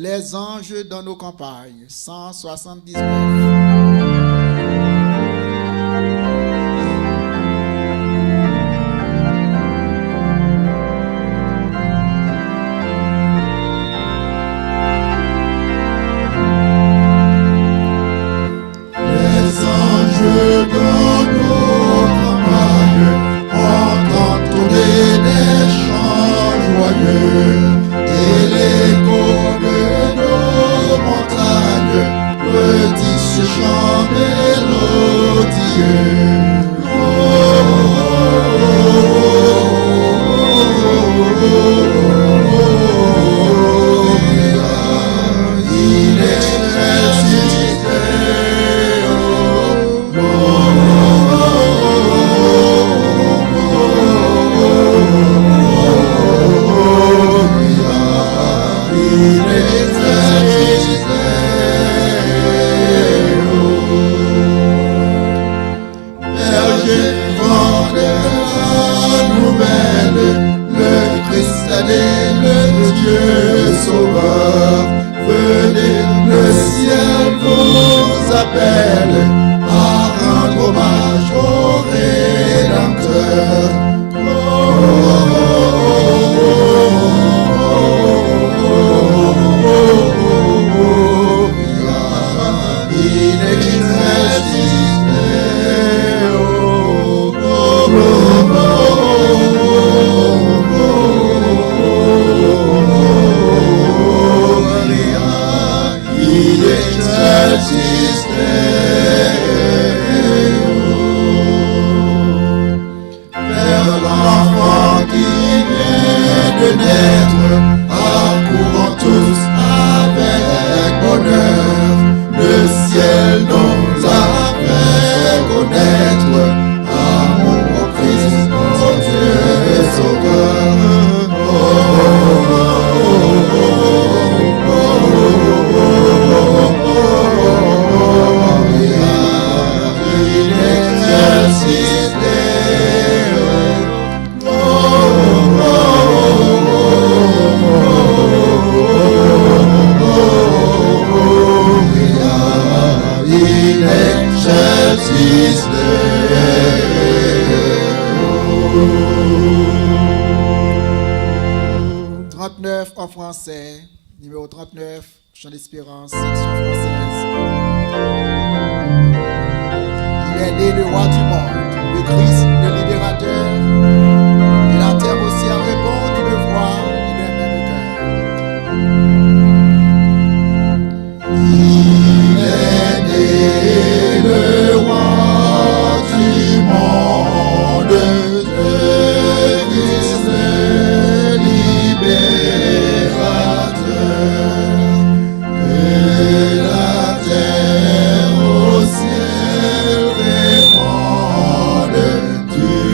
Les anges dans nos campagnes, 179. En français, numéro 39, Chant d'Espérance, section française. Il est né le roi du monde, le Christ, le libérateur, et la terre aussi a répondu d'une voix et d'un même cœur. Il est né le roi du monde, le Christ, le libérateur. Tu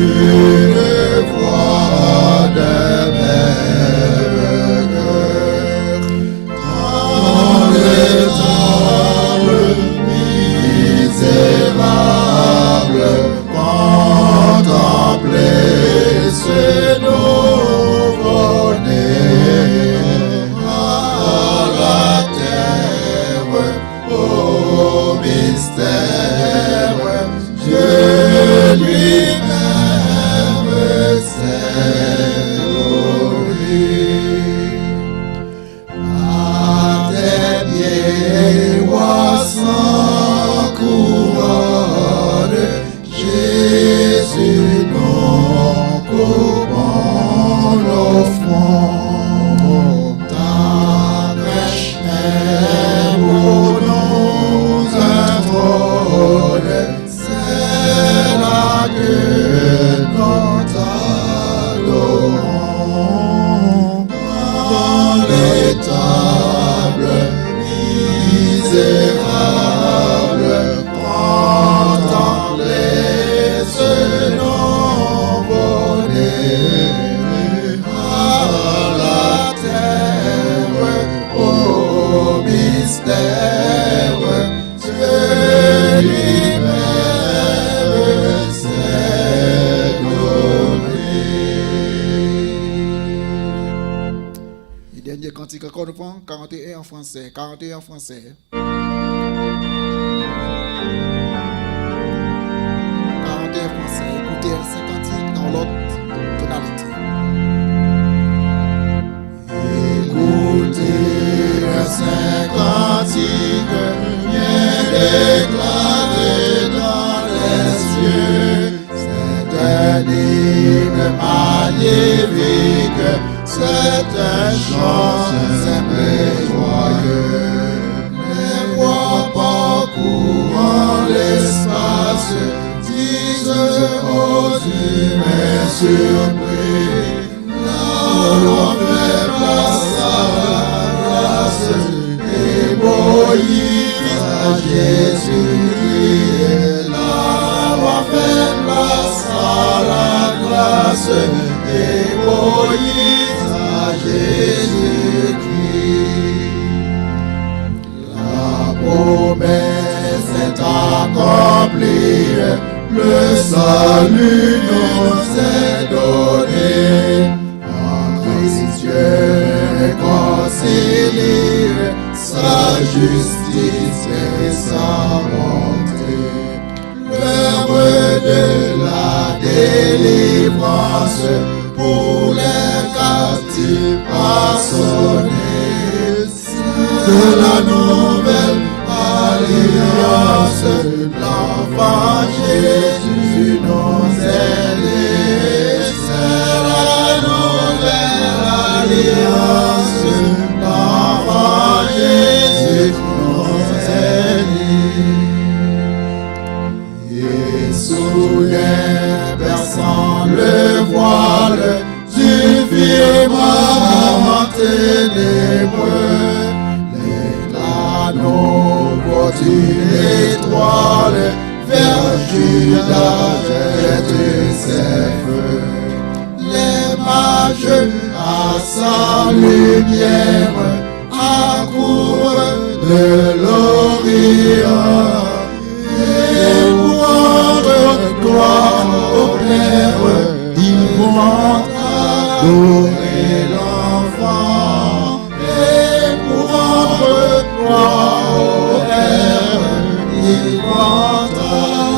dernier cantique encore une fois, 41 en français, 41 en français. 41 en français, écoutez ce cantique dans l'autre tonalité. Écoutez ce cantique, bien éclaté dans les cieux, c'est un hymne magnifique, c'est un chant simple et joyeux. Les voix parcourant l'espace disent aux humains surpris, la loi fait place à la grâce et Moïse à Jésus-Christ. La loi fait place à la grâce et Moïse à Jésus-Christ. La promesse est accomplie, le salut nous est donné. En Christ Dieu réconcilie sa justice et sa bonté. L'heure de la délivrance pour les captifs a sonné. C'est la nouvelle alliance, l'enfant Jésus nous aide. C'est la nouvelle alliance, l'enfant Jésus nous aide. Et sous les perçant le voile du firmament ténébreux, l'éclat nouveau d'une étoile vers Judas jette ses feux. Les mages à sa lumière accourent de l'Orient. Et pour rendre gloire au Père, ils vont adorer l'enfant. Et pour rendre gloire au Père, ils vont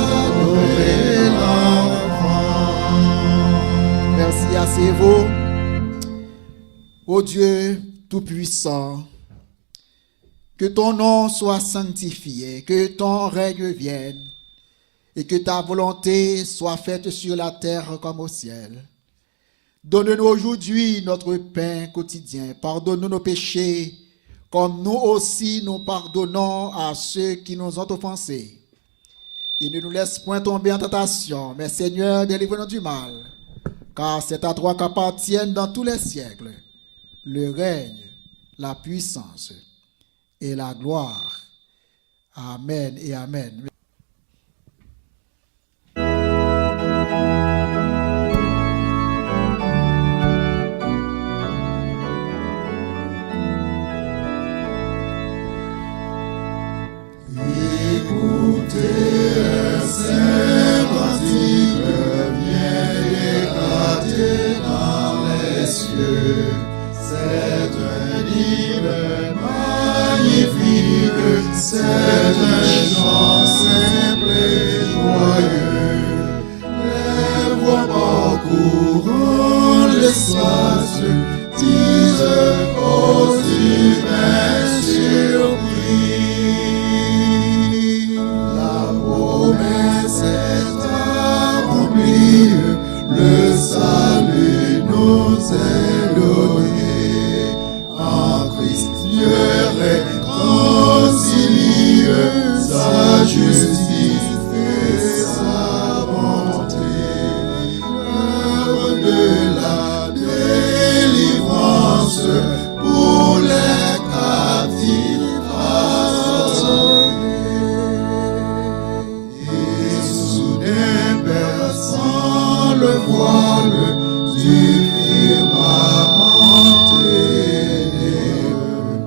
adorer l'enfant. Merci à vous, ô Dieu Tout-Puissant. Que ton nom soit sanctifié, que ton règne vienne et que ta volonté soit faite sur la terre comme au ciel. Donne-nous aujourd'hui notre pain quotidien. Pardonne-nous nos péchés, comme nous aussi nous pardonnons à ceux qui nous ont offensés. Et ne nous laisse point tomber en tentation, mais Seigneur, délivre-nous du mal, car c'est à toi qu'appartiennent dans tous les siècles le règne, la puissance et la gloire. Amen et amen. C'est un chant simple et joyeux. Les voix parcourant l'espace disent aux humains surpris. La promesse est accomplie, le salut nous est donné. En Christ Dieu réconcilie sa justice et sa bonté. L'œuvre de la délivrance pour les captifs a sonné. Et soudain perçant le voile du firmament ténébreux,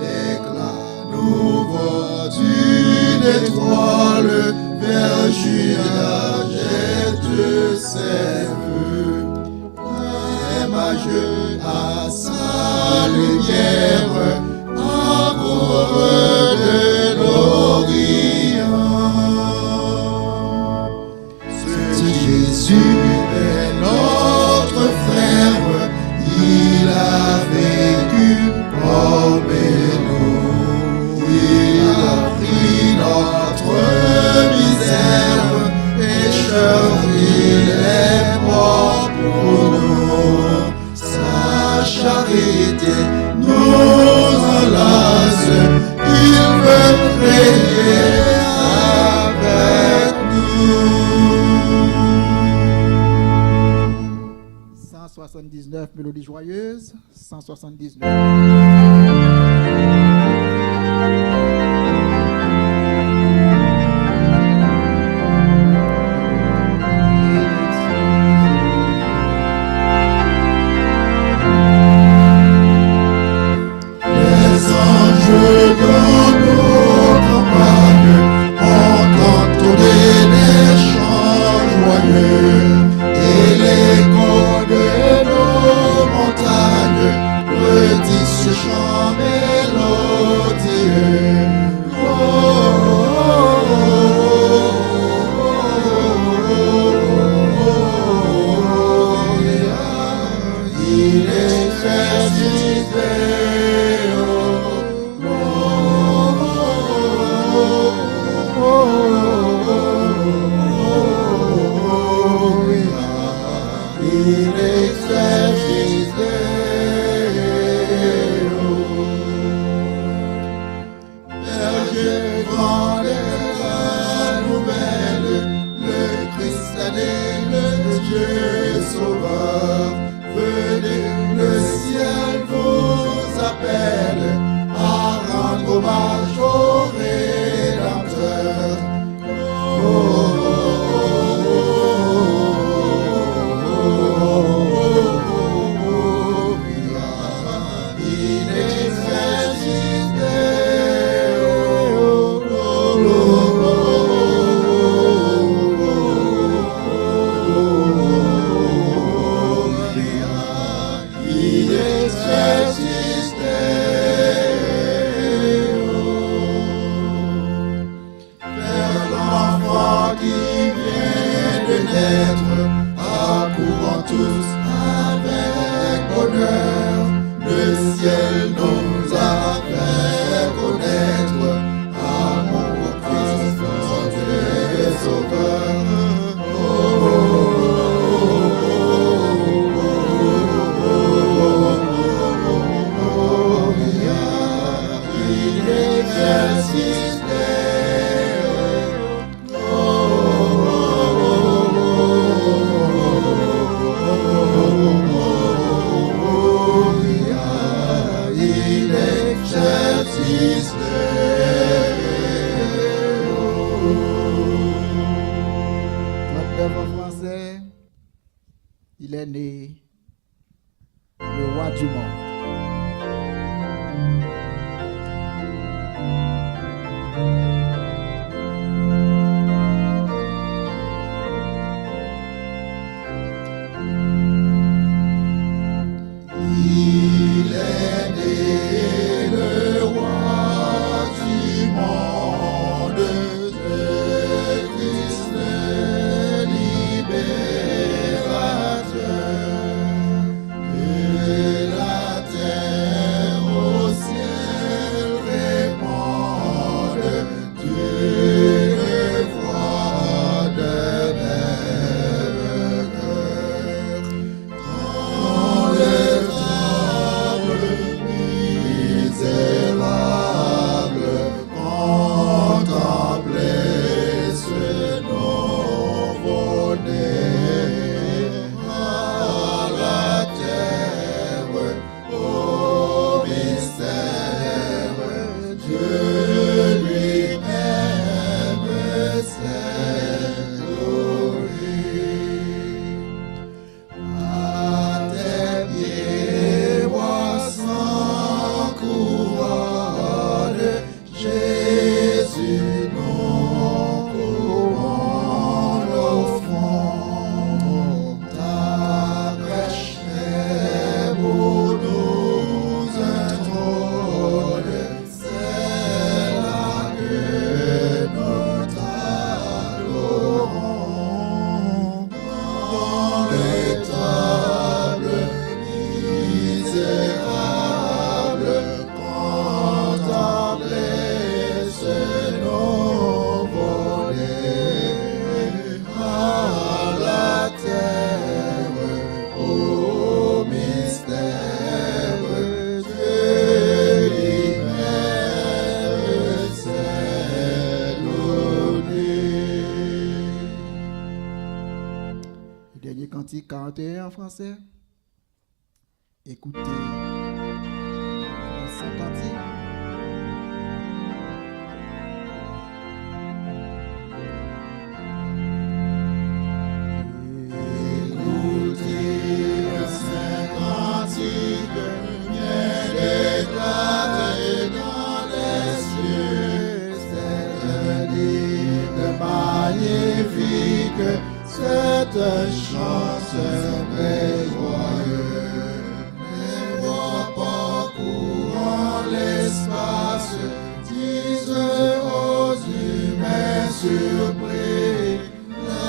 l'éclat nouveau d'une étoile vers Judas jette ses feux. Les mages à sa lumière pierre, amoureux de l'Orient. Ce Jésus est notre frère, il a vécu parmi nous, il a pris notre misère, pécheur, il est mort pour nous. Sa charité nous enlace, il veut régner avec nous. 179 mélodies joyeuses, 179. Il est né le roi du monde. Il est né le roi du monde, le Christ libérateur, que la 141 en français. Écoutez, ce cantique. Cette chance est joyeuse, les voix parcourant l'espace disent aux humains surpris, la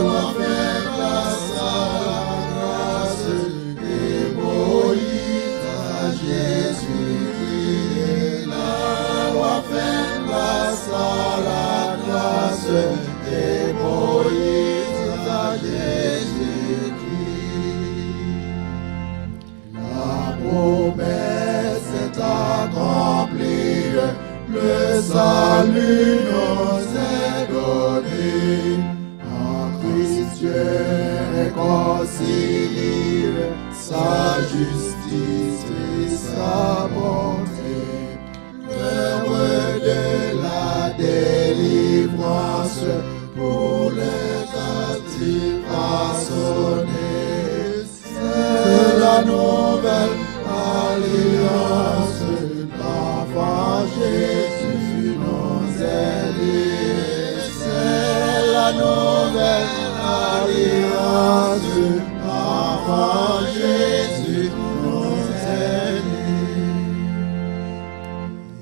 loi fait place à la grâce et Moïse à Jésus-Christ. La loi fait place à la grâce et Moïse à Jésus-Christ. La promesse est accomplie, le salut nous est donné. En Christ Dieu réconcilie sa justice et sa bonté. L'heure de la délivrance pour les captifs a sonné. C'est la nouvelle alliance, l'enfant Jésus nous est lié. C'est la nouvelle alliance, l'enfant Jésus nous est lié.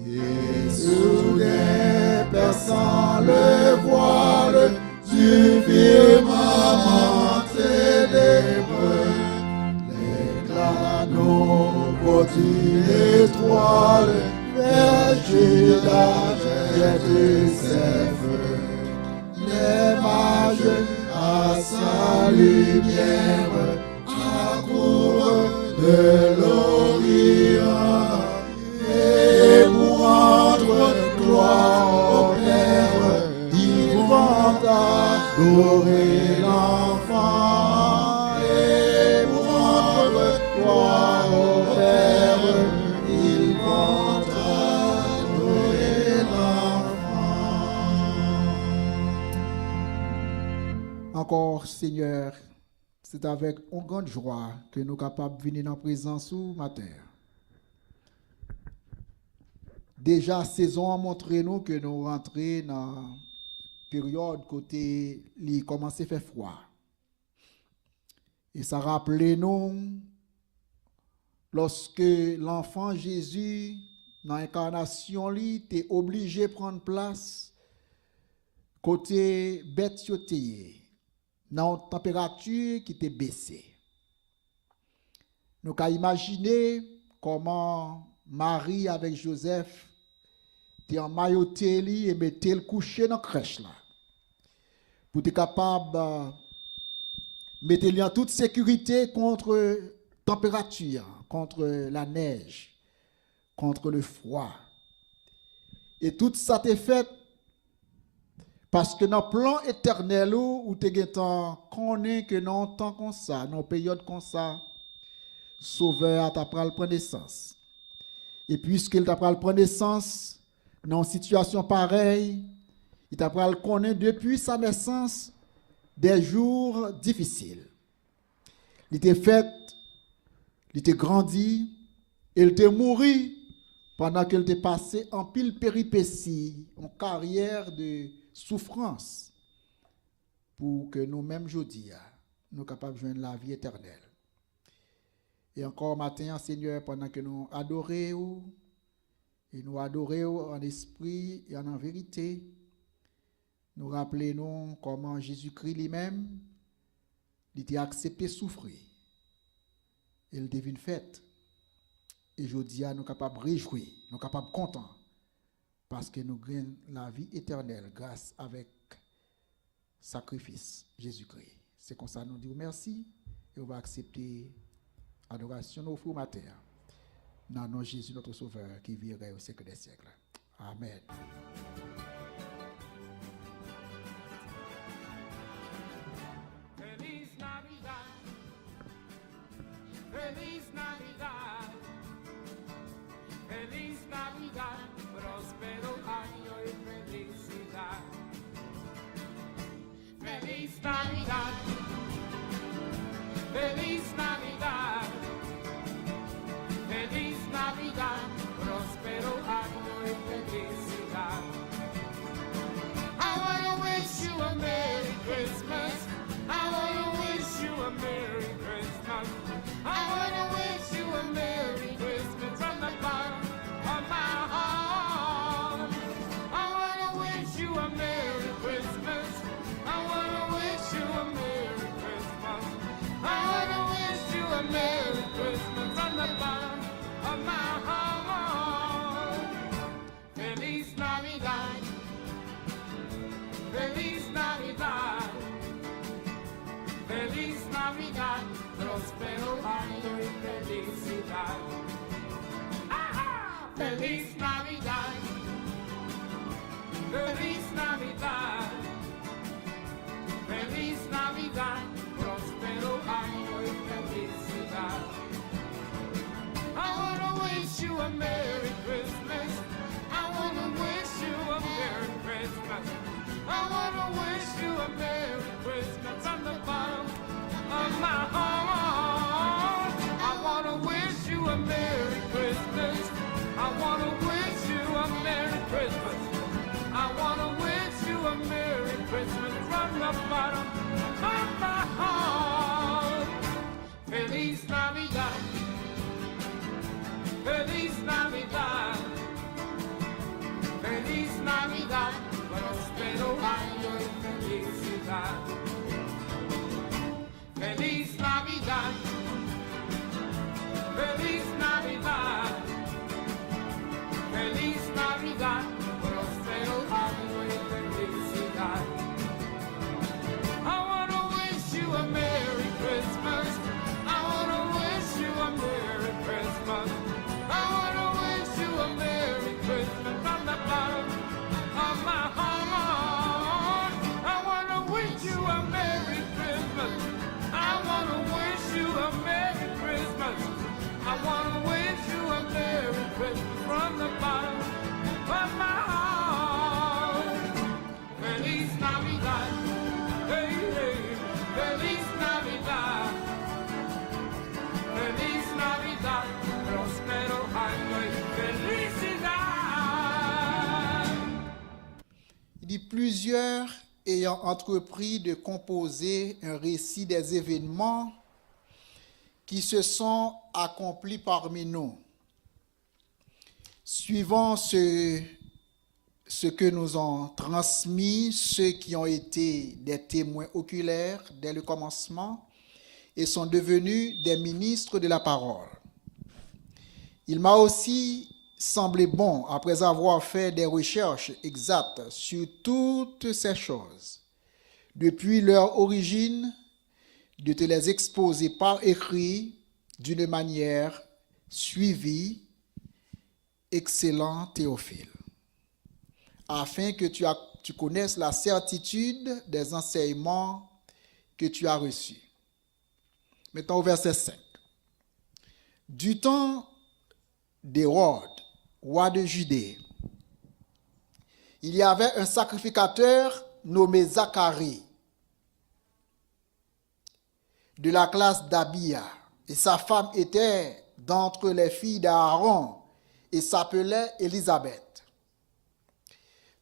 Et soudain perçant le voile du firmament ténébreux, l'éclat nouveau d'une étoile vers Juda jette ses feux. Les mages à sa lumière accourent de l'Orient et pour rendre gloire au Père, ils vont adorer l'enfant. Et pour rendre gloire au Père, ils vont adorer l'enfant. Encore, Seigneur, c'est avec une grande joie que nous sommes capables de venir en présence au matin. Déjà, saison a montré nous que nous rentrons dans la période côté il commence à faire froid. Et ça rappelait nous lorsque l'enfant Jésus, dans l'incarnation, était obligé de prendre place côté bête dans une température qui était baissée. Nous avons imaginé comment Marie avec Joseph étaient en mailloté et mettaient le coucher dans la crèche là. Pour être capable de mettre en toute sécurité contre la température, contre la neige, contre le froid. Et tout ça t'est fait parce que dans le plan éternel où tu connais que dans un temps comme ça, dans une période comme ça, Sauveur t'a pris prendre naissance. Et puisqu'il t'a pris prendre naissance dans une situation pareille, il t'a pris connaître depuis sa naissance des jours difficiles. Il était fait, il était grandi, il était mouru pendant qu'il était passé en pile péripéties, en carrière de souffrance, pour que nous-mêmes, aujourd'hui, nous soyons capables de joindre la vie éternelle. Et encore matin, Seigneur, pendant que nous adorons, et nous adorons en esprit et en vérité, nous rappelons comment Jésus-Christ lui-même, il a accepté souffrir. Il devine fait. Et aujourd'hui, nous sommes capables de réjouir, nous sommes capables de contents, parce que nous gagnons la vie éternelle grâce avec sacrifice Jésus-Christ. C'est comme ça nous disons merci et on va accepter l'adoration au frères matin. Dans le nom de Jésus, notre Sauveur, qui vivrait au siècle des siècles. Amen. Feliz Navidad, Feliz Navidad, Feliz Navidad, próspero año y felicidad. Feliz Navidad, Feliz Navidad, Feliz Navidad, próspero año y felicidad. I wanna wish you a Merry Christmas. I wanna wish you a Merry Christmas. I wanna wish you a Merry Christmas from the bottom of my heart. I wanna wish you a Merry Christmas. I wanna wish you a Merry Christmas. I wanna wish you a Merry Christmas from the bottom of my heart. Feliz Navidad, Feliz Navidad, Feliz Navidad, próspero año y felicidad. ¡Ah! Feliz Navidad, Feliz Navidad, Feliz Navidad, próspero año y felicidad. I wanna wish you a Merry Christmas. I wanna wish you a Merry Christmas. I wanna wish you a Merry Christmas from the bottom of my heart. I wanna wish you a Merry Christmas. I wanna wish you a Merry Christmas. I wanna wish you a Merry Christmas from the bottom of my heart. Feliz Navidad, Feliz Navidad, Feliz Navidad, próspero año y felicidad. Feliz Navidad, Feliz Navidad, Feliz Navidad, próspero año y felicidad. I wanna wish you a Merry Christmas. I wanna wish you a Merry Christmas. I wanna wish you a Merry Christmas from the bottom of my heart. I wanna wish you a Merry Christmas. I wanna wish you a Merry Christmas. I wanna wish you a Merry Christmas from the bottom of my heart. Feliz Navidad, hey, hey, Feliz Navidad, Feliz Navidad, próspero año y felicidad. Il dit plusieurs ayant entrepris de composer un récit des événements qui se sont accomplis parmi nous. Suivant ce que nous ont transmis ceux qui ont été des témoins oculaires dès le commencement et sont devenus des ministres de la parole. Il m'a aussi semblé bon, après avoir fait des recherches exactes sur toutes ces choses, depuis leur origine, de te les exposer par écrit d'une manière suivie, excellent Théophile, afin que tu connaisses la certitude des enseignements que tu as reçus. Maintenant au verset 5. Du temps d'Hérode, roi de Judée, il y avait un sacrificateur nommé Zacharie, de la classe d'Abia, et sa femme était d'entre les filles d'Aaron et s'appelait Élisabeth.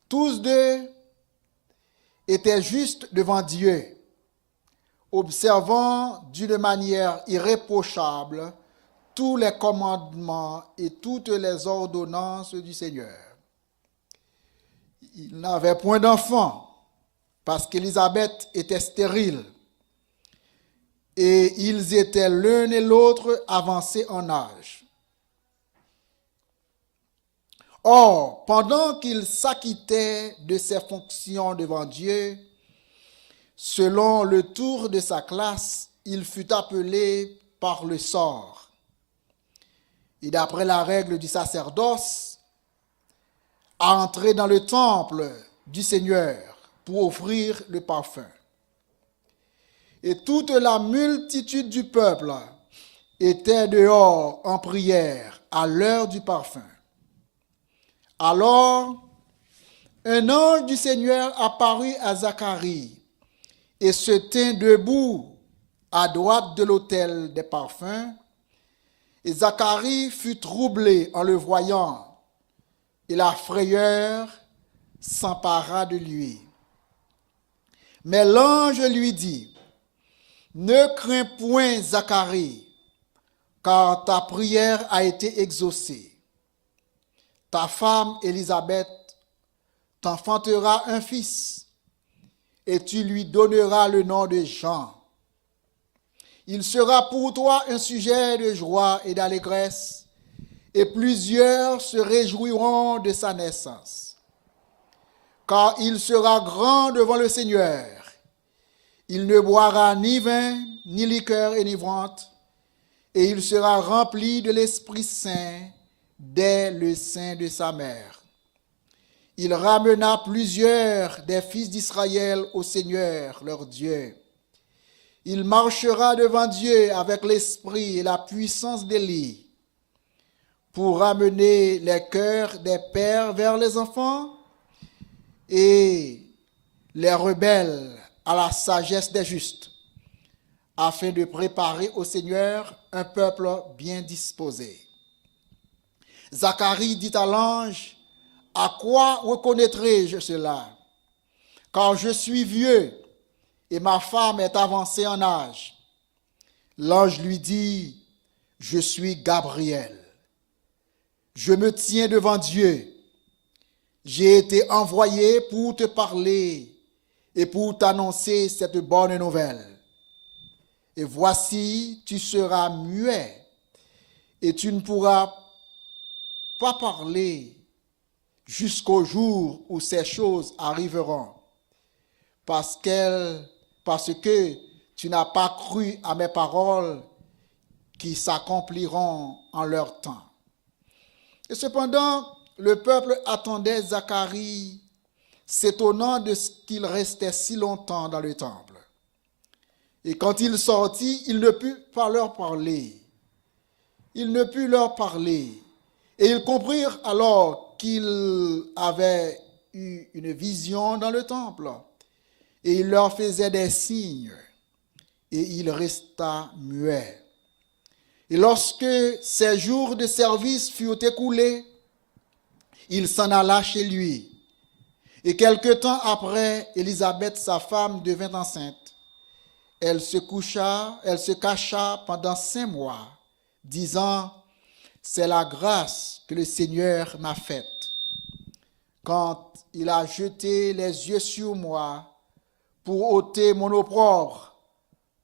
Tous deux étaient justes devant Dieu, observant d'une manière irréprochable tous les commandements et toutes les ordonnances du Seigneur. Ils n'avaient point d'enfant parce qu'Élisabeth était stérile et ils étaient l'un et l'autre avancés en âge. Or, pendant qu'il s'acquittait de ses fonctions devant Dieu, selon le tour de sa classe, il fut appelé par le sort. Et d'après la règle du sacerdoce, à entrer dans le temple du Seigneur pour offrir le parfum. Et toute la multitude du peuple était dehors en prière à l'heure du parfum. Alors, un ange du Seigneur apparut à Zacharie et se tint debout à droite de l'autel des parfums. Et Zacharie fut troublé en le voyant, et la frayeur s'empara de lui. Mais l'ange lui dit, « Ne crains point, Zacharie, car ta prière a été exaucée. Ta femme Élisabeth t'enfantera un fils, et tu lui donneras le nom de Jean. Il sera pour toi un sujet de joie et d'allégresse, et plusieurs se réjouiront de sa naissance. Car il sera grand devant le Seigneur. Il ne boira ni vin, ni liqueur enivrante, et il sera rempli de l'Esprit Saint dès le sein de sa mère. Il ramena plusieurs des fils d'Israël au Seigneur, leur Dieu. Il marchera devant Dieu avec l'esprit et la puissance d'Élie pour ramener les cœurs des pères vers les enfants et les rebelles à la sagesse des justes, afin de préparer au Seigneur un peuple bien disposé. Zacharie dit à l'ange, « À quoi reconnaîtrai-je cela? Car je suis vieux et ma femme est avancée en âge. » L'ange lui dit, « Je suis Gabriel. Je me tiens devant Dieu. J'ai été envoyé pour te parler et pour t'annoncer cette bonne nouvelle. Et voici, tu seras muet et tu ne pourras pas parler jusqu'au jour où ces choses arriveront, parce que tu n'as pas cru à mes paroles qui s'accompliront en leur temps. » Et cependant, le peuple attendait Zacharie, s'étonnant de ce qu'il restait si longtemps dans le temple. Et quand il sortit, il ne put pas leur parler. Il ne put leur parler. Et ils comprirent alors qu'il avait eu une vision dans le temple. Et il leur faisait des signes. Et il resta muet. Et lorsque ses jours de service furent écoulés, il s'en alla chez lui. Et quelque temps après, Élisabeth, sa femme, devint enceinte. Elle se cacha pendant 5 mois, disant, « C'est la grâce que le Seigneur m'a faite. Quand il a jeté les yeux sur moi pour ôter mon opprobre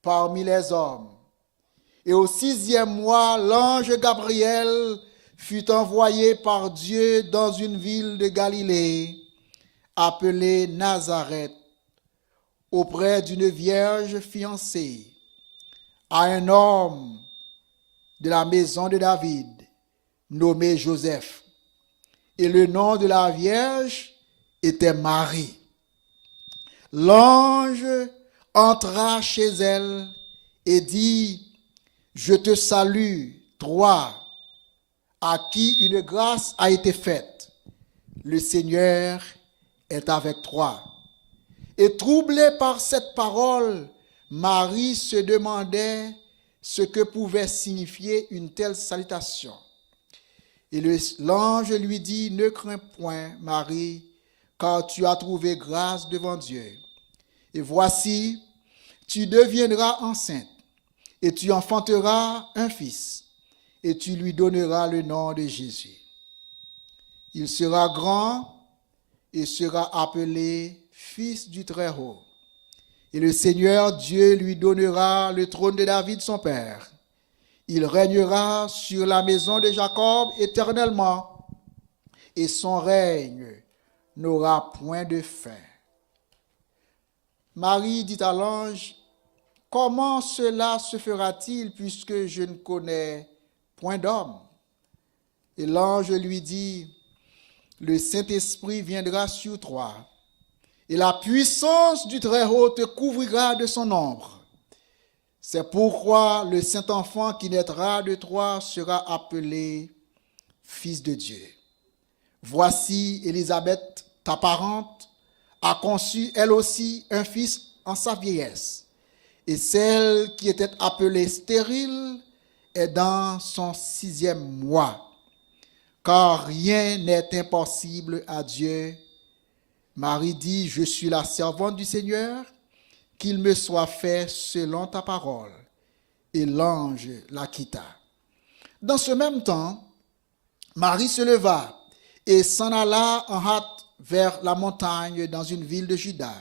parmi les hommes. » Et au 6e mois, l'ange Gabriel fut envoyé par Dieu dans une ville de Galilée, appelée Nazareth, auprès d'une vierge fiancée, à un homme de la maison de David, nommé Joseph. Et le nom de la vierge était Marie. L'ange entra chez elle et dit, « Je te salue, toi, à qui une grâce a été faite. Le Seigneur est avec toi. » Et troublée par cette parole, Marie se demandait ce que pouvait signifier une telle salutation. Et l'ange lui dit, « Ne crains point, Marie, car tu as trouvé grâce devant Dieu. Et voici, tu deviendras enceinte, et tu enfanteras un fils, et tu lui donneras le nom de Jésus. Il sera grand et sera appelé Fils du Très-Haut. Et le Seigneur Dieu lui donnera le trône de David son père. Il régnera sur la maison de Jacob éternellement, et son règne n'aura point de fin. » Marie dit à l'ange, « Comment cela se fera-t-il puisque je ne connais point d'homme? » Et l'ange lui dit, « Le Saint-Esprit viendra sur toi, et la puissance du Très-Haut te couvrira de son ombre. C'est pourquoi le Saint-Enfant qui naîtra de toi sera appelé Fils de Dieu. Voici Élisabeth, ta parente, a conçu elle aussi un fils en sa vieillesse. Et celle qui était appelée stérile est dans son 6e mois. Car rien n'est impossible à Dieu. Marie dit, je suis la servante du Seigneur, qu'il me soit fait selon ta parole. Et l'ange la quitta. Dans ce même temps, Marie se leva et s'en alla en hâte vers la montagne dans une ville de Juda.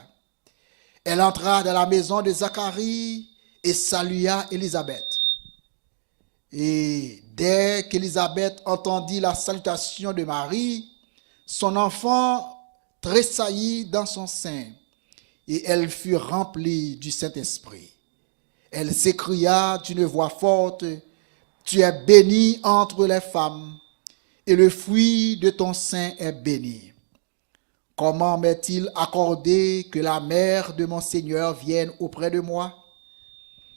Elle entra dans la maison de Zacharie et salua Élisabeth. Et dès qu'Élisabeth entendit la salutation de Marie, son enfant tressaillit dans son sein et elle fut remplie du Saint-Esprit. Elle s'écria d'une voix forte, « Tu es bénie entre les femmes, et le fruit de ton sein est béni. Comment m'est-il accordé que la mère de mon Seigneur vienne auprès de moi?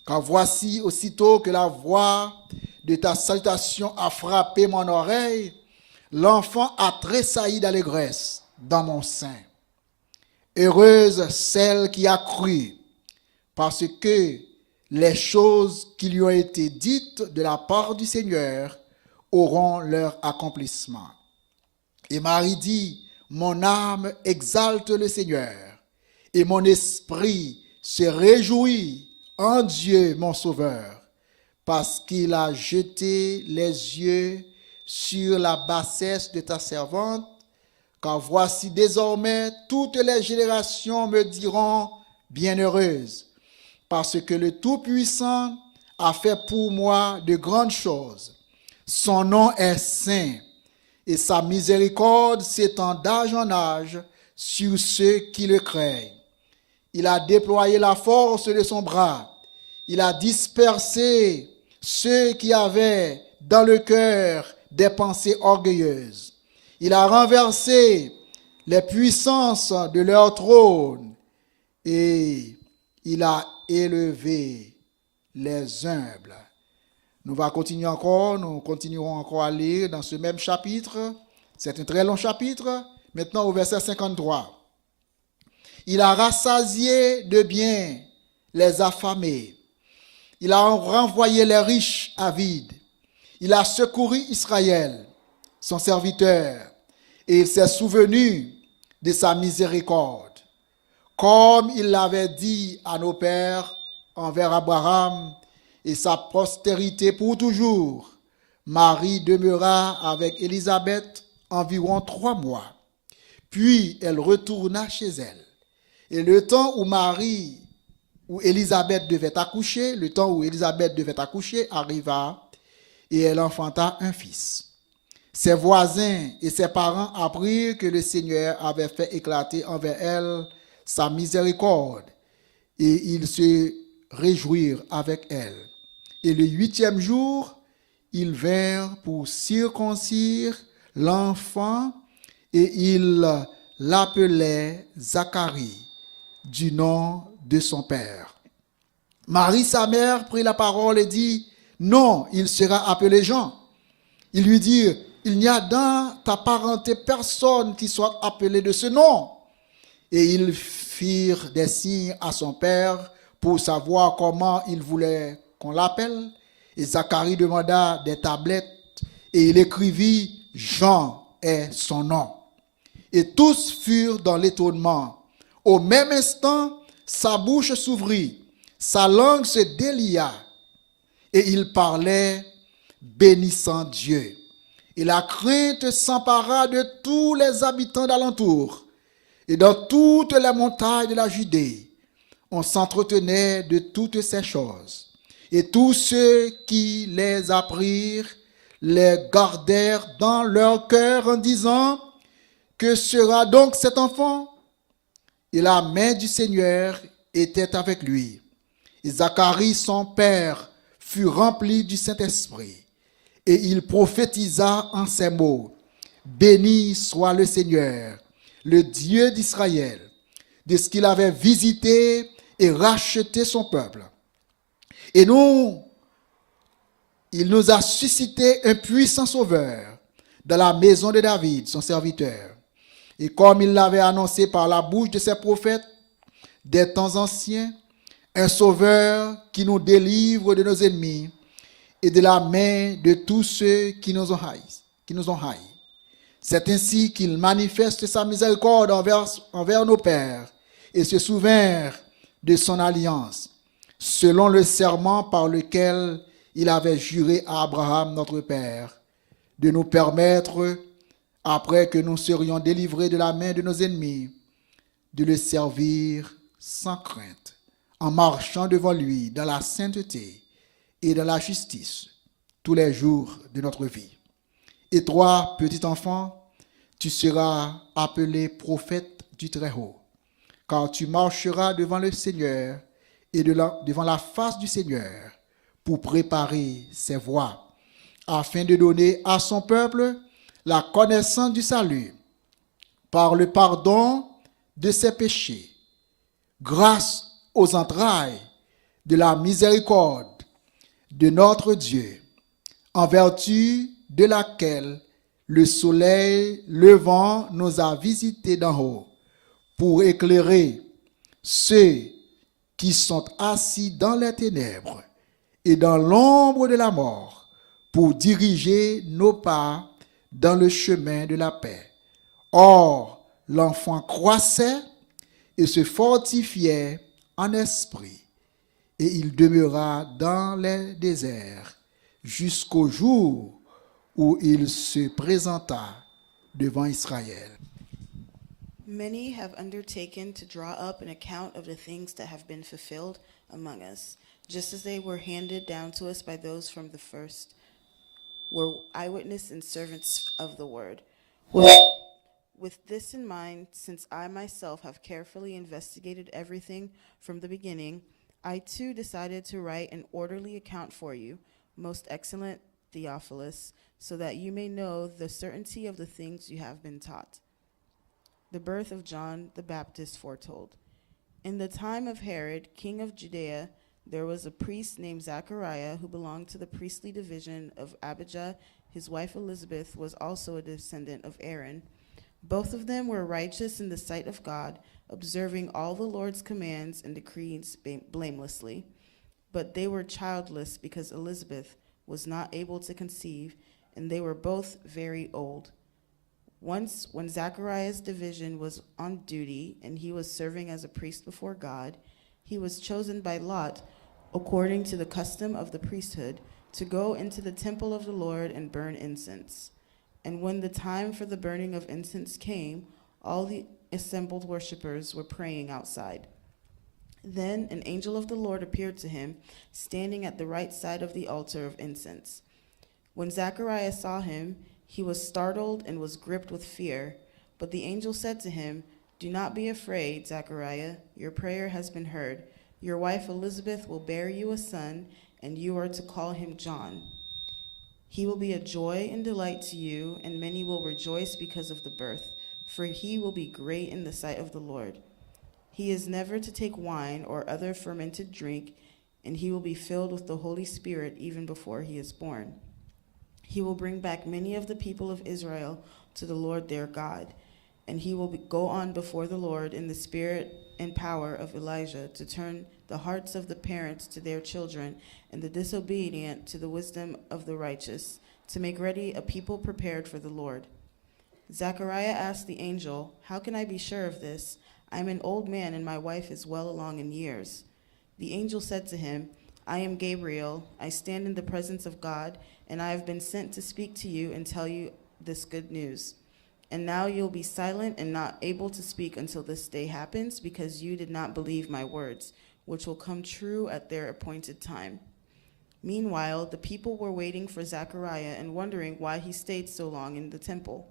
Car voici, aussitôt que la voix de ta salutation a frappé mon oreille, l'enfant a tressailli d'allégresse dans mon sein. Heureuse celle qui a cru, parce que les choses qui lui ont été dites de la part du Seigneur auront leur accomplissement. » Et Marie dit, « Mon âme exalte le Seigneur, et mon esprit se réjouit en Dieu mon Sauveur, parce qu'il a jeté les yeux sur la bassesse de ta servante, car voici désormais toutes les générations me diront bienheureuse, parce que le Tout-Puissant a fait pour moi de grandes choses. Son nom est saint, et sa miséricorde s'étend d'âge en âge sur ceux qui le craignent. Il a déployé la force de son bras. Il a dispersé ceux qui avaient dans le cœur des pensées orgueilleuses. Il a renversé les puissances de leur trône et il a élevé les humbles. Nous continuerons encore à lire dans ce même chapitre. C'est un très long chapitre. Maintenant au verset 53. Il a rassasié de bien les affamés. Il a renvoyé les riches avides. Il a secouru Israël, son serviteur, et il s'est souvenu de sa miséricorde. Comme il l'avait dit à nos pères envers Abraham et sa postérité pour toujours, Marie demeura avec Élisabeth environ 3 mois. Puis elle retourna chez elle. Et le temps où Élisabeth devait accoucher arriva et elle enfanta un fils. Ses voisins et ses parents apprirent que le Seigneur avait fait éclater envers elle sa miséricorde et ils se réjouirent avec elle. Et le 8e jour, ils vinrent pour circoncire l'enfant et ils l'appelaient Zacharie, du nom de son père. Marie, sa mère, prit la parole et dit, « Non, il sera appelé Jean. » Ils lui dirent, « Il n'y a dans ta parenté personne qui soit appelé de ce nom. » Et ils firent des signes à son père pour savoir comment il voulait qu'on l'appelle. Et Zacharie demanda des tablettes et il écrivit, « Jean est son nom. » Et tous furent dans l'étonnement. Au même instant, sa bouche s'ouvrit, sa langue se délia, et il parlait, bénissant Dieu. Et la crainte s'empara de tous les habitants d'alentour. Et dans toutes les montagnes de la Judée, on s'entretenait de toutes ces choses. Et tous ceux qui les apprirent les gardèrent dans leur cœur en disant, que sera donc cet enfant? Et la main du Seigneur était avec lui. Et Zacharie, son père, fut rempli du Saint-Esprit. Et il prophétisa en ces mots, « Béni soit le Seigneur, le Dieu d'Israël, de ce qu'il avait visité et racheté son peuple. Et nous, il nous a suscité un puissant sauveur dans la maison de David, son serviteur. Et comme il l'avait annoncé par la bouche de ses prophètes des temps anciens, un sauveur qui nous délivre de nos ennemis et de la main de tous ceux qui nous ont haïs. C'est ainsi qu'il manifeste sa miséricorde envers nos pères et se souvint de son alliance, selon le serment par lequel il avait juré à Abraham notre père, de nous permettre, après que nous serions délivrés de la main de nos ennemis, de le servir sans crainte, en marchant devant lui dans la sainteté et dans la justice tous les jours de notre vie. Et toi, petit enfant, tu seras appelé prophète du Très-Haut, car tu marcheras devant le Seigneur et devant la face du Seigneur pour préparer ses voies, afin de donner à son peuple la connaissance du salut par le pardon de ses péchés, grâce aux entrailles de la miséricorde de notre Dieu, en vertu de laquelle le soleil levant nous a visités d'en haut, pour éclairer ceux qui sont assis dans les ténèbres et dans l'ombre de la mort, pour diriger nos pas dans le chemin de la paix. Or, l'enfant croissait et se fortifiait en esprit, et il demeura dans les déserts jusqu'au jour où il se présenta devant Israël. Many have undertaken to draw up an account of the things that have been fulfilled among us, just as they were handed down to us by those from the first, were eyewitnesses and servants of the word. With this in mind, since I myself have carefully investigated everything from the beginning, I too decided to write an orderly account for you, most excellent Theophilus, so that you may know the certainty of the things you have been taught. The birth of John the Baptist foretold. In the time of Herod, king of Judea, there was a priest named Zachariah who belonged to the priestly division of Abijah. His wife Elizabeth was also a descendant of Aaron. Both of them were righteous in the sight of God, observing all the Lord's commands and decrees blamelessly. But they were childless because Elizabeth was not able to conceive, and they were both very old. Once, when Zachariah's division was on duty and he was serving as a priest before God, he was chosen by Lot, according to the custom of the priesthood, to go into the temple of the Lord and burn incense. And when the time for the burning of incense came, all the assembled worshippers were praying outside. Then an angel of the Lord appeared to him, standing at the right side of the altar of incense. When Zachariah saw him, he was startled and was gripped with fear. But the angel said to him, "Do not be afraid, Zachariah. Your prayer has been heard. Your wife Elizabeth will bear you a son, and you are to call him John. He will be a joy and delight to you, and many will rejoice because of the birth, for he will be great in the sight of the Lord. He is never to take wine or other fermented drink, and he will be filled with the Holy Spirit even before he is born. He will bring back many of the people of Israel to the Lord their God, and he will go on before the Lord in the spirit and power of Elijah, to turn the hearts of the parents to their children and the disobedient to the wisdom of the righteous, to make ready a people prepared for the Lord." Zechariah asked the angel, "How can I be sure of this? I am an old man and my wife is well along in years." The angel said to him, "I am Gabriel. I stand in the presence of God, and I have been sent to speak to you and tell you this good news. And now you'll be silent and not able to speak until this day happens, because you did not believe my words, which will come true at their appointed time." Meanwhile, the people were waiting for Zechariah and wondering why he stayed so long in the temple.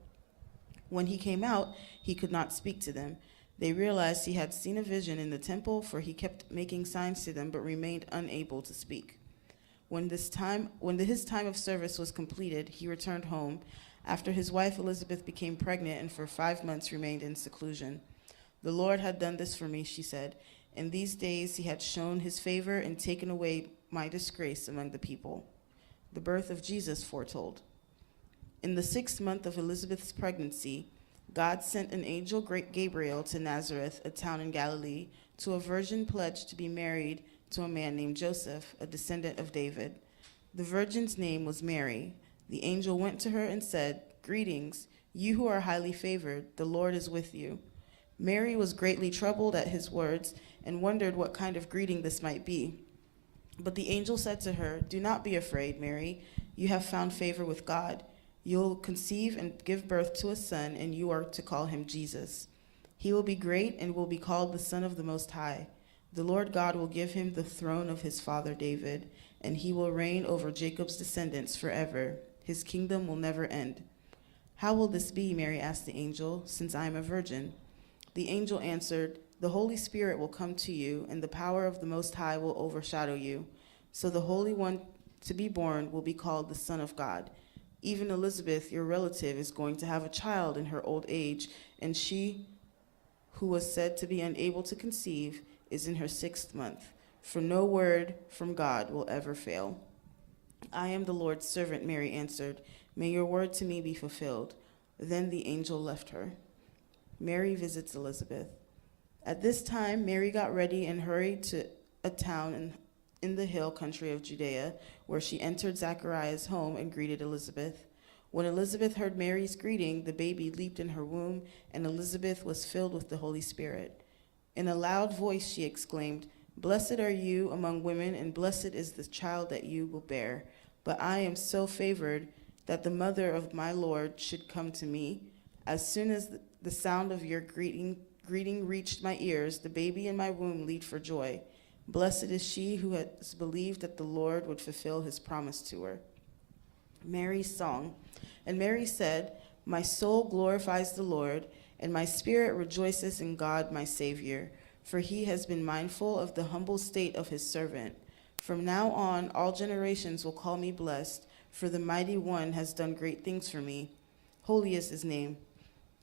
When he came out, he could not speak to them. They realized he had seen a vision in the temple, for he kept making signs to them but remained unable to speak. When his time of service was completed, he returned home, after his wife Elizabeth became pregnant and for 5 months remained in seclusion. "The Lord had done this for me," she said. "In these days he had shown his favor and taken away my disgrace among the people. The birth of Jesus foretold. In the 6th month of Elizabeth's pregnancy, God sent an angel Gabriel to Nazareth, a town in Galilee, to a virgin pledged to be married to a man named Joseph, a descendant of David. The virgin's name was Mary. The angel went to her and said, "Greetings, you who are highly favored, the Lord is with you." Mary was greatly troubled at his words and wondered what kind of greeting this might be. But the angel said to her, "Do not be afraid, Mary. You have found favor with God. You'll conceive and give birth to a son, and you are to call him Jesus. He will be great and will be called the Son of the Most High. The Lord God will give him the throne of his father David, and he will reign over Jacob's descendants forever. His kingdom will never end." "How will this be?" Mary asked the angel, "since I am a virgin?" The angel answered, "The Holy Spirit will come to you, and the power of the Most High will overshadow you. So the Holy One to be born will be called the Son of God. Even Elizabeth, your relative, is going to have a child in her old age, and she who was said to be unable to conceive is in her 6th month. For no word from God will ever fail." "I am the Lord's servant," Mary answered. "May your word to me be fulfilled." Then the angel left her. Mary visits Elizabeth. At this time, Mary got ready and hurried to a town in the hill country of Judea, where she entered Zachariah's home and greeted Elizabeth. When Elizabeth heard Mary's greeting, the baby leaped in her womb, and Elizabeth was filled with the Holy Spirit. In a loud voice she exclaimed, "Blessed are you among women, and blessed is the child that you will bear. But I am so favored that the mother of my Lord should come to me. As soon as the sound of your greeting reached my ears, the baby in my womb leaped for joy. Blessed is she who has believed that the Lord would fulfill his promise to her." Mary's song. And Mary said, "My soul glorifies the Lord, and my spirit rejoices in God my Savior, for he has been mindful of the humble state of his servant. From now on, all generations will call me blessed, for the Mighty One has done great things for me. Holy is his name.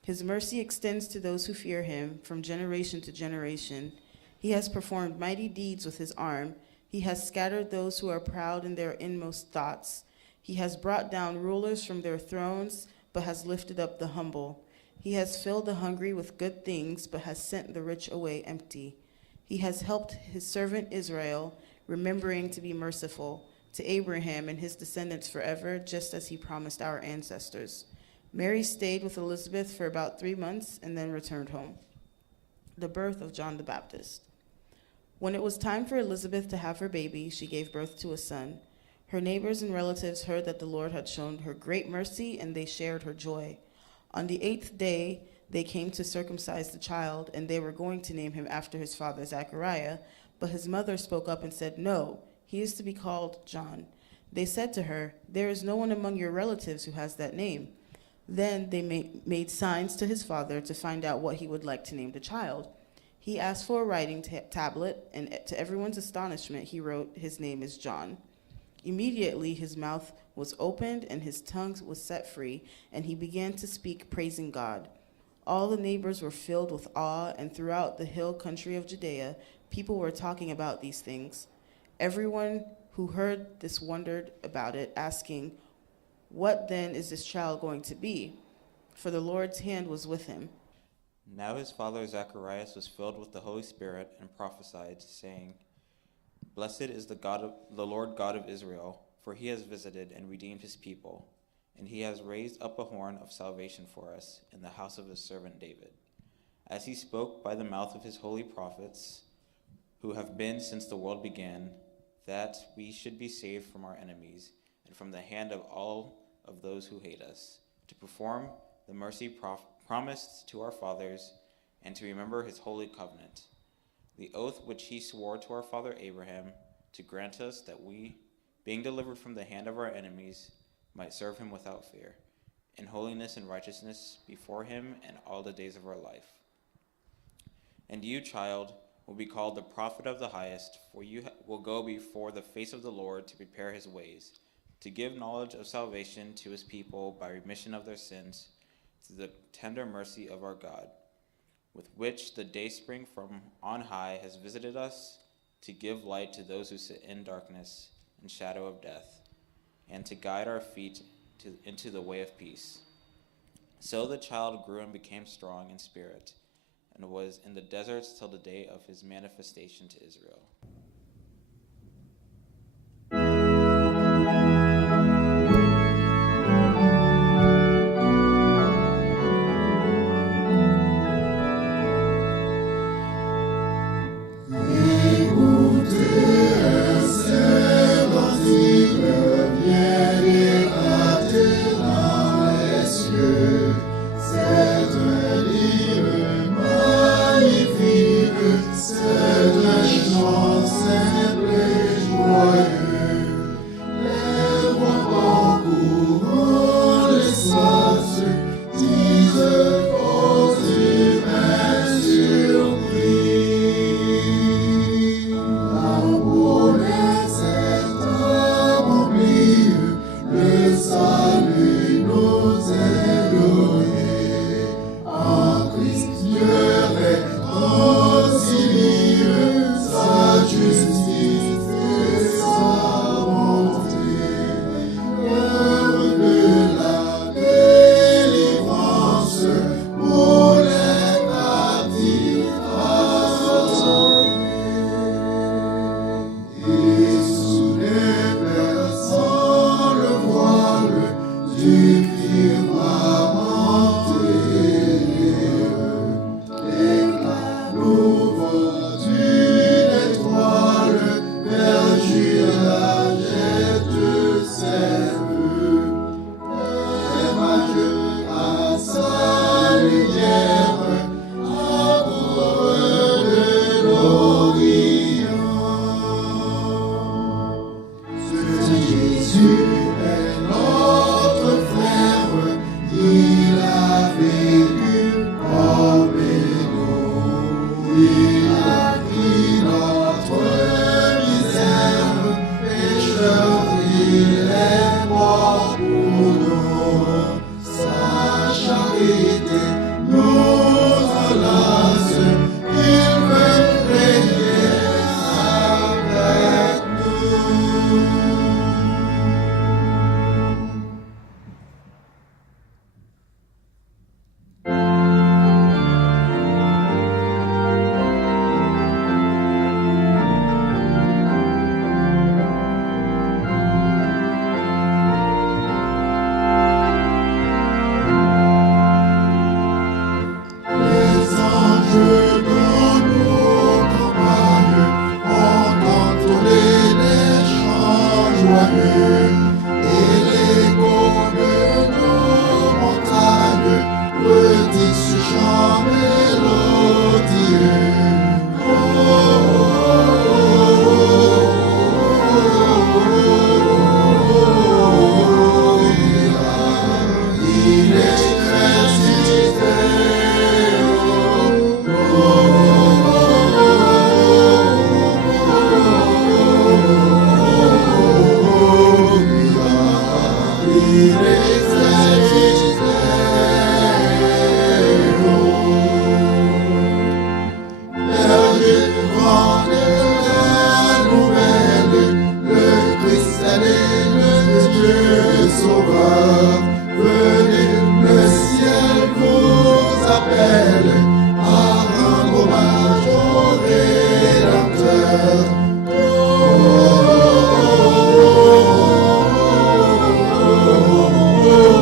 His mercy extends to those who fear him from generation to generation. He has performed mighty deeds with his arm. He has scattered those who are proud in their inmost thoughts. He has brought down rulers from their thrones, but has lifted up the humble. He has filled the hungry with good things, but has sent the rich away empty. He has helped his servant Israel, remembering to be merciful to Abraham and his descendants forever, just as he promised our ancestors." Mary stayed with Elizabeth for about 3 months and then returned home. The birth of John the Baptist. When it was time for Elizabeth to have her baby, she gave birth to a son. Her neighbors and relatives heard that the Lord had shown her great mercy, and they shared her joy. On the 8th day, they came to circumcise the child, and they were going to name him after his father Zachariah, but his mother spoke up and said, "No, he is to be called John." They said to her, "There is no one among your relatives who has that name." Then they made signs to his father to find out what he would like to name the child. He asked for a writing tablet, and to everyone's astonishment, he wrote, "His name is John." Immediately his mouth was opened and his tongue was set free, and he began to speak, praising God. All the neighbors were filled with awe, and throughout the hill country of Judea, people were talking about these things. Everyone who heard this wondered about it, asking, "What then is this child going to be?" For the Lord's hand was with him. Now his father Zacharias was filled with the Holy Spirit and prophesied, saying, "Blessed is the Lord God of Israel, for he has visited and redeemed his people, and he has raised up a horn of salvation for us in the house of his servant David, as he spoke by the mouth of his holy prophets, who have been since the world began, that we should be saved from our enemies and from the hand of all of those who hate us, to perform the mercy promised to our fathers, and to remember his holy covenant, the oath which he swore to our father Abraham, to grant us that we, being delivered from the hand of our enemies, might serve him without fear, in holiness and righteousness before him and all the days of our life. And you, child, will be called the prophet of the highest, for you will go before the face of the Lord to prepare his ways, to give knowledge of salvation to his people by remission of their sins, through the tender mercy of our God, with which the dayspring from on high has visited us, to give light to those who sit in darkness and shadow of death, and to guide our feet into the way of peace. So the child grew and became strong in spirit, and was in the deserts till the day of his manifestation to Israel.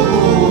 Oh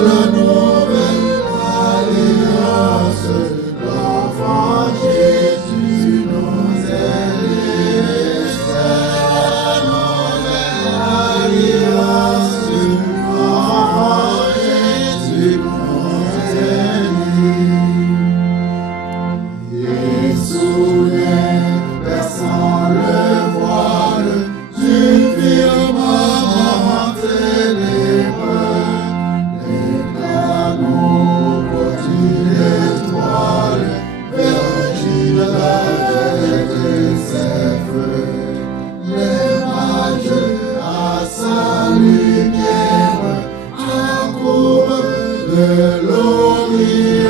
la nouvelle alliance, l'enfant Jésus nous est laissé. La nouvelle alliance, l'enfant Jésus nous est lié. Et soudain, perçant le voile du firmament ténébreux, les canons continent l'étoile, vertige la tête de ses feux. Les mages à sa lumière accourent de l'horizon.